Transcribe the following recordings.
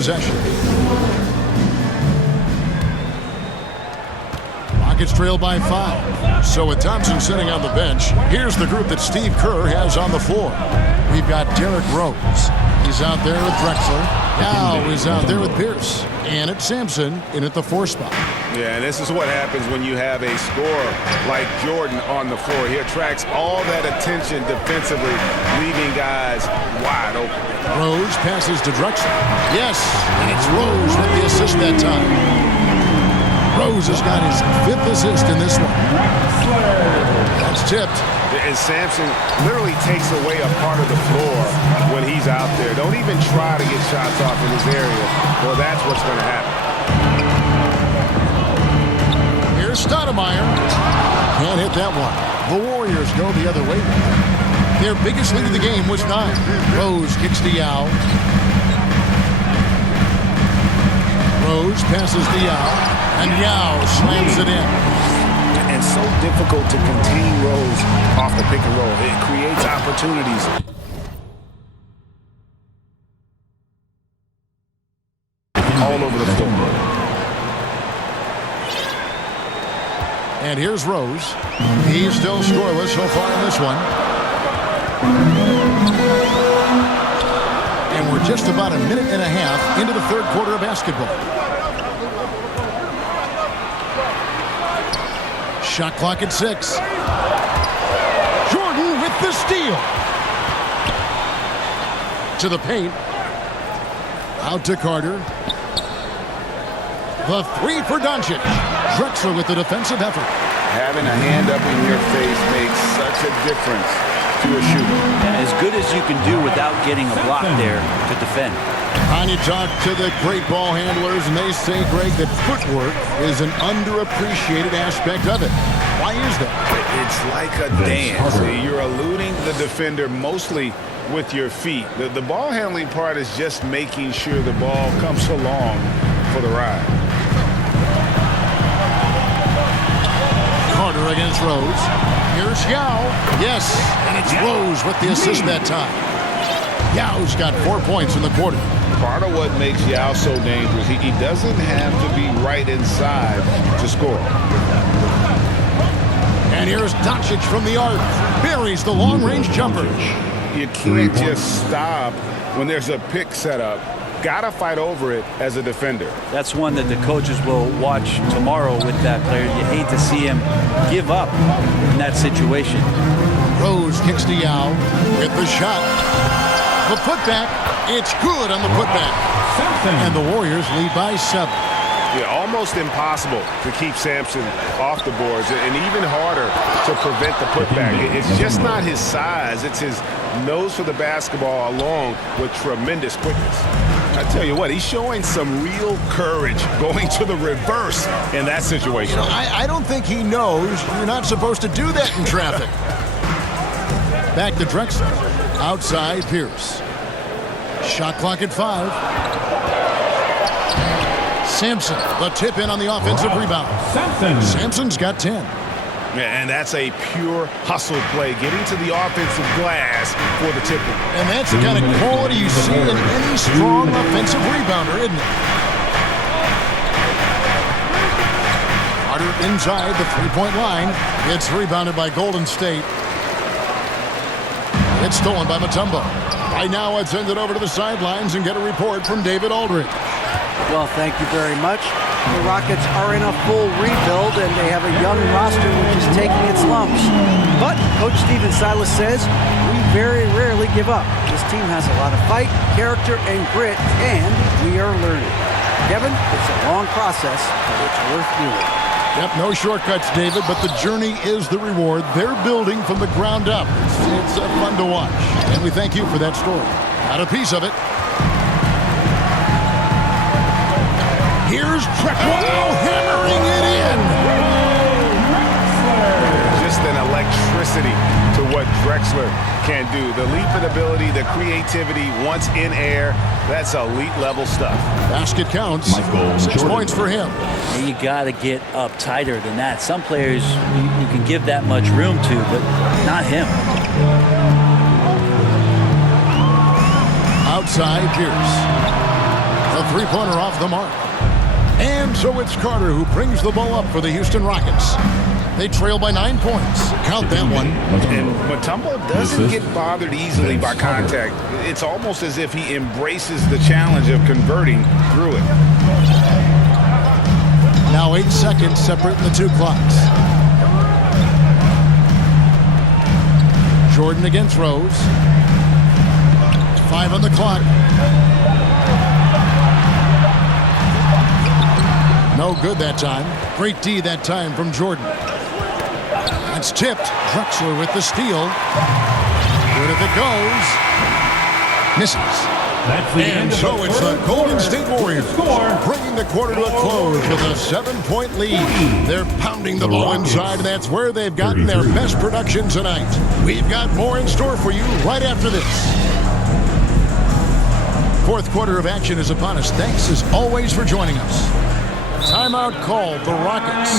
possession. Rockets trail by 5. So with Thompson sitting on the bench, here's the group that Steve Kerr has on the floor. We've got Derrick Rose. He's out there with Drexler. Yao is out there with Pierce. And it's Sampson in at the 4 spot. Yeah, and this is what happens when you have a scorer like Jordan on the floor. He attracts all that attention defensively, leaving guys wide open. Rose passes to Drexler. Yes, and it's Rose with the assist that time. Rose has got his 5th assist in this one. That's tipped. And Sampson literally takes away a part of the floor when he's out there. Don't even try to get shots off in his area. Well, that's what's going to happen. Here's Stoudemire. Can't hit that one. The Warriors go the other way. Their biggest lead of the game was 9. Rose kicks to Yao. Rose passes to Yao. And Yao slams it in. And so difficult to contain Rose off the pick and roll. It creates opportunities. All over the floor. And here's Rose. He's still scoreless so far in this one. And we're just about a minute and a half into the 3rd quarter of basketball. Shot clock at 6. Jordan with the steal. To the paint. Out to Carter. The 3 for Doncic. Drexler with the defensive effort. Having a hand up in your face makes such a difference to a shooter. And as good as you can do without getting a block there to defend. And you talk to the great ball handlers, and they say, Greg, that footwork is an underappreciated aspect of it. Why is that? It's like a dance. You're eluding the defender mostly with your feet. The ball handling part is just making sure the ball comes along for the ride. Carter against Rose. Here's Yao. Yes, and it's Rose with the assist that time. Yao's got 4 points in the quarter. Part of what makes Yao so dangerous, he doesn't have to be right inside to score. And here's Doncic from the arc. Buries the long-range jumper. You can't just stop when there's a pick set up. Gotta fight over it as a defender. That's one that the coaches will watch tomorrow with that player. You hate to see him give up in that situation. Rose kicks to Yao with the shot. The putback, it's good on the putback. And the Warriors lead by 7. Yeah, almost impossible to keep Sampson off the boards, and even harder to prevent the putback. It's just not his size. It's his nose for the basketball along with tremendous quickness. I tell you what, he's showing some real courage going to the reverse in that situation. I don't think he knows you're not supposed to do that in traffic. Back to Drexler. Outside Pierce. Shot clock at 5. Sampson, the tip in on the offensive rebound. Sampson's got 10. And that's a pure hustle play, getting to the offensive glass for the tip. And that's the kind of quality you see in any strong offensive rebounder, isn't it? Carter inside the 3-point line. It's rebounded by Golden State. It's stolen by Mutombo. Right now, let's send it over to the sidelines and get a report from David Aldridge. Well, thank you very much. The Rockets are in a full rebuild, and they have a young roster which is taking its lumps. But Coach Stephen Silas says we very rarely give up. This team has a lot of fight, character, and grit, and we are learning. Kevin, it's a long process, but it's worth doing. Yep, no shortcuts, David, but the journey is the reward. They're building from the ground up. It's fun to watch, and we thank you for that story. Got a piece of it. Here's Drexler hammering it in. Just an electricity to what Drexler can do. The leaping ability, the creativity, once in air, that's elite level stuff. Basket counts. 6 points for him. And you got to get up tighter than that. Some players you can give that much room to, but not him. Outside Pierce. The three-pointer off the mark. And so it's Carter who brings the ball up for the Houston Rockets. They trail by 9 points. Count that one. And Mutombo doesn't get bothered easily by contact. It's almost as if he embraces the challenge of converting through it. Now 8 seconds separate the two clocks. Jordan again throws. 5 on the clock. No good that time. Great D that time from Jordan. That's tipped. Drexler with the steal. Good if it goes. Misses. And so it's the Golden State Warriors bringing the quarter to a close with a 7-point lead. They're pounding the ball inside, and that's where they've gotten their best production tonight. We've got more in store for you right after this. Fourth quarter of action is upon us. Thanks as always for joining us. Timeout called the Rockets.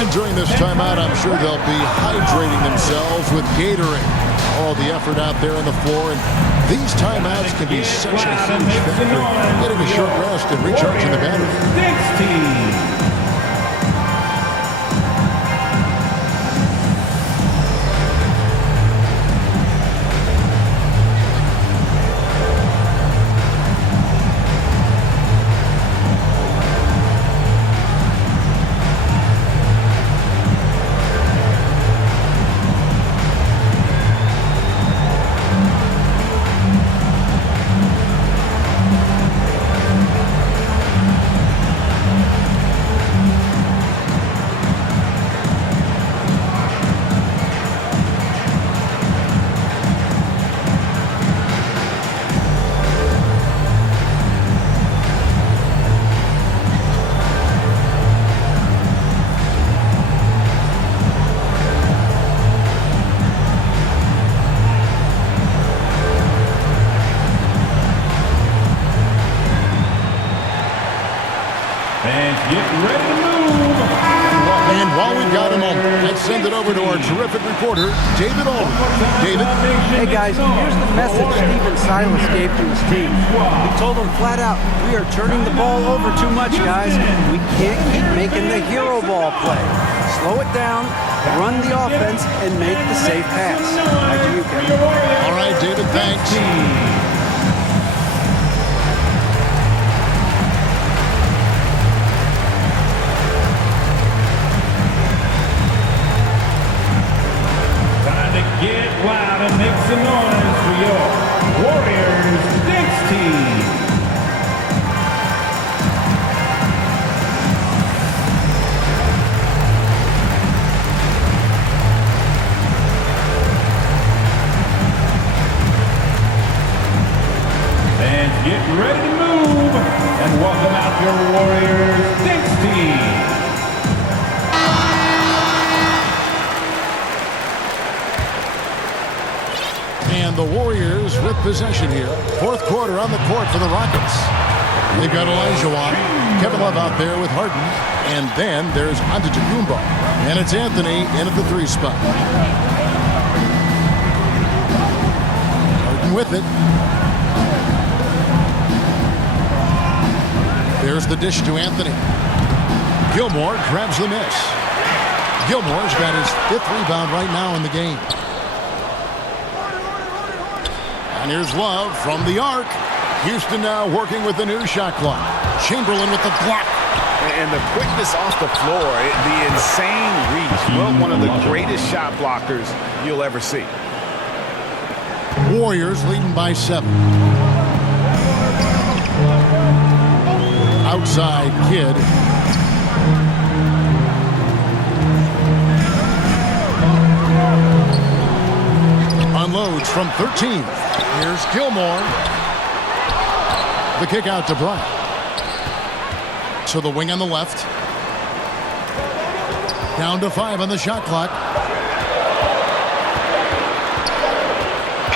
And during this timeout, I'm sure they'll be hydrating themselves with Gatorade. All the effort out there on the floor, and these timeouts can be such a huge factor. Getting a short rest and recharging the battery. Terrific reporter, David Aldridge. David? Hey guys, here's the message Stephen Silas gave to his team. He told them flat out, we are turning the ball over too much, guys. We can't keep making the hero ball play. Slow it down, run the offense, and make the safe pass. Back to you, Kevin. All right, David, thanks. Get loud and make some noise for your Warriors Knicks team. Fans, get ready to move and welcome out your Warriors Knicks team. The Warriors with possession here. Fourth quarter on the court for the Rockets. They've got Elijah Watt, Kevin Love out there with Harden, and then there's Antetokounmpo. And it's Anthony in at the 3 spot. Harden with it. There's the dish to Anthony. Gilmore grabs the miss. Gilmore's got his 5th rebound right now in the game. And here's Love from the arc. Houston now working with the new shot clock. Chamberlain with the block. And the quickness off the floor, the insane reach. Well, one of the greatest shot blockers you'll ever see. Warriors leading by 7. Outside Kid. Unloads from 13. Here's Gilmore. The kick out to Bryant. To the wing on the left. Down to 5 on the shot clock.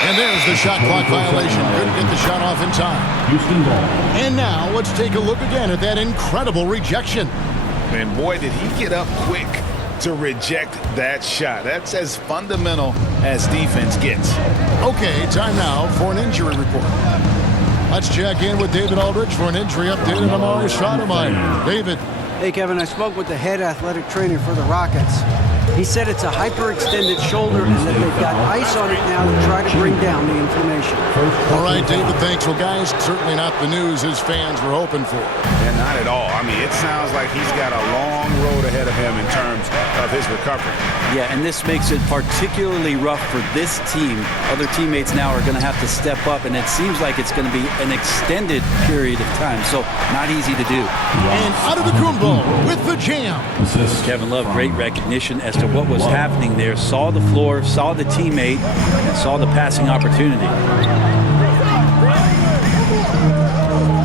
And there's the shot clock violation. Couldn't get the shot off in time. Houston ball. And now let's take a look again at that incredible rejection. And boy, did he get up quick to reject that shot. That's as fundamental as defense gets. Okay, time now for an injury report. Let's check in with David Aldridge for an injury update on Amari Stoudemire. David. Hey, Kevin, I spoke with the head athletic trainer for the Rockets. He said it's a hyperextended shoulder and that they've got ice on it now to try to bring down the inflammation. All right, David, thanks. Well, guys, certainly not the news his fans were hoping for. Yeah, not at all. I mean, it sounds like he's got a long road ahead of him in terms of his recovery. Yeah, and this makes it particularly rough for this team. Other teammates now are going to have to step up, and it seems like it's going to be an extended period of time, so not easy to do. And out of the Kumbo with the jam. Kevin Love, great recognition as to what was happening there. Saw the floor, saw the teammate, and saw the passing opportunity.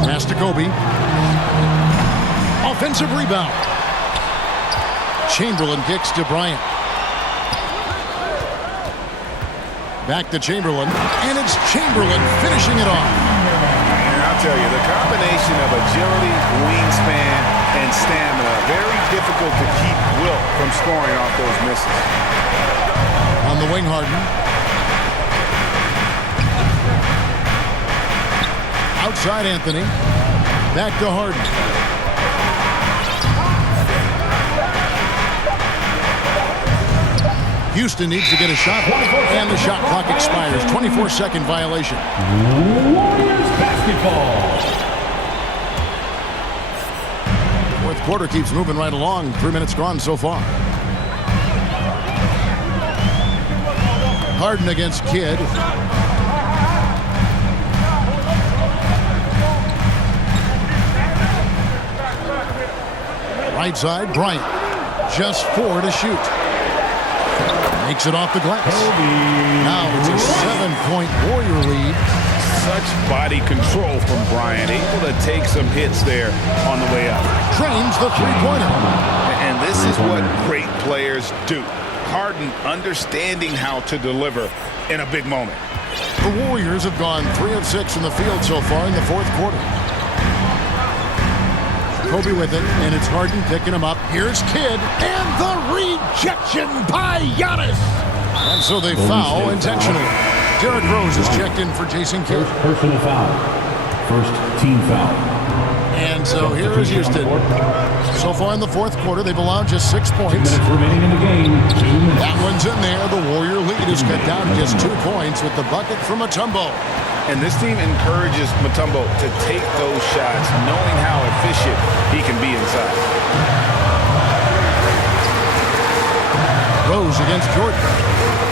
Pass to Kobe. Offensive rebound. Chamberlain kicks to Bryant. Back to Chamberlain, and it's Chamberlain finishing it off. And I'll tell you, the combination of agility, wingspan, and stamina, very difficult to keep Wilt from scoring off those misses. On the wing, Harden. Outside Anthony. Back to Harden. Houston needs to get a shot, and the shot clock expires. 24-second violation. Warriors basketball. Fourth quarter keeps moving right along. 3 minutes gone so far. Harden against Kidd. Right side, Bryant. Just 4 to shoot. Makes it off the glass. Now it's a 7-point Warrior lead. Such body control from Bryant, able to take some hits there on the way up. Drains the three-pointer. And this is what great players do. Harden understanding how to deliver in a big moment. The Warriors have gone 3 of 6 from the field so far in the fourth quarter. Kobe with it, and it's Harden picking him up. Here's Kidd, and the rejection by Giannis. And so they foul intentionally. Derrick Rose is checked in for Jason Kidd. First personal foul. First team foul. And so here is Houston. So far in the fourth quarter, they've allowed just 6 points. 2 minutes remaining in the game. 2 minutes. That one's in there. The Warrior lead is cut down to just 2 points with the bucket from Mutombo. And this team encourages Mutombo to take those shots, knowing how efficient he can be inside. Rose against Jordan.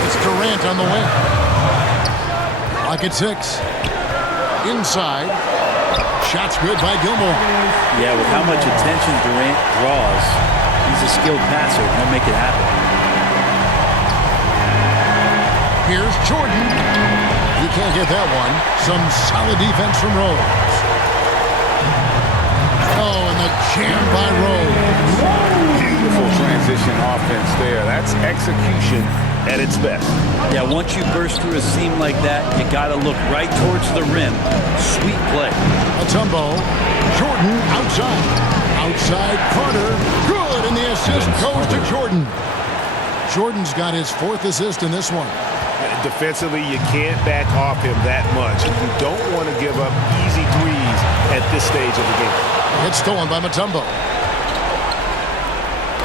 It's Durant on the wing. Clock at 6. Inside. Shots good by Gilmore. Yeah, with how much attention Durant draws, he's a skilled passer. He'll make it happen. Here's Jordan. You can't get that one. Some solid defense from Rose. Oh, and the jam by Rose. Beautiful transition offense there. That's execution at its best. Yeah, once you burst through a seam like that, you got to look right towards the rim. Sweet play. Mutombo. Jordan outside. Outside Carter. Good, and the assist goes to Jordan. Jordan's got his 4th assist in this one. Defensively, you can't back off him that much. You don't want to give up easy threes at this stage of the game. It's stolen by Mutombo.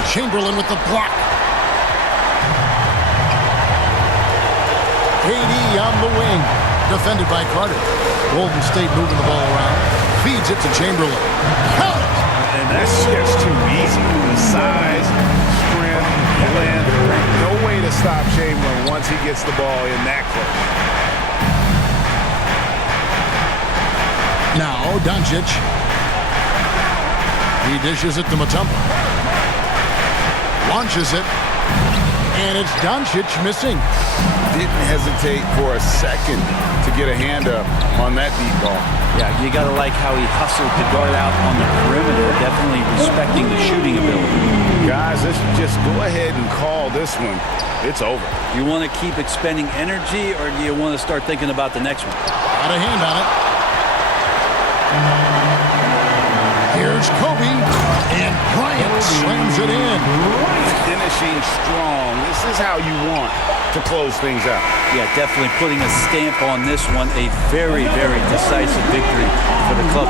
Chamberlain with the block. KD on the wing. Defended by Carter. Golden State moving the ball around. Feeds it to Chamberlain. Count it! And that's just too easy. The size, strength, length. No way to stop Chamberlain once he gets the ball in that close. Now, Doncic. He dishes it to Mutombo. Launches it. And it's Doncic missing. Didn't hesitate for a second to get a hand up on that deep ball. Yeah, you got to like how he hustled to guard out on the perimeter, definitely respecting the shooting ability. Guys, let's just go ahead and call this one. It's over. You want to keep expending energy, or do you want to start thinking about the next one? Got a hand on it. Here's Here's Kobe, and Bryant slams it in. Finishing strong. This is how you want to close things out. Yeah, definitely putting a stamp on this one. A very, very decisive victory for the club.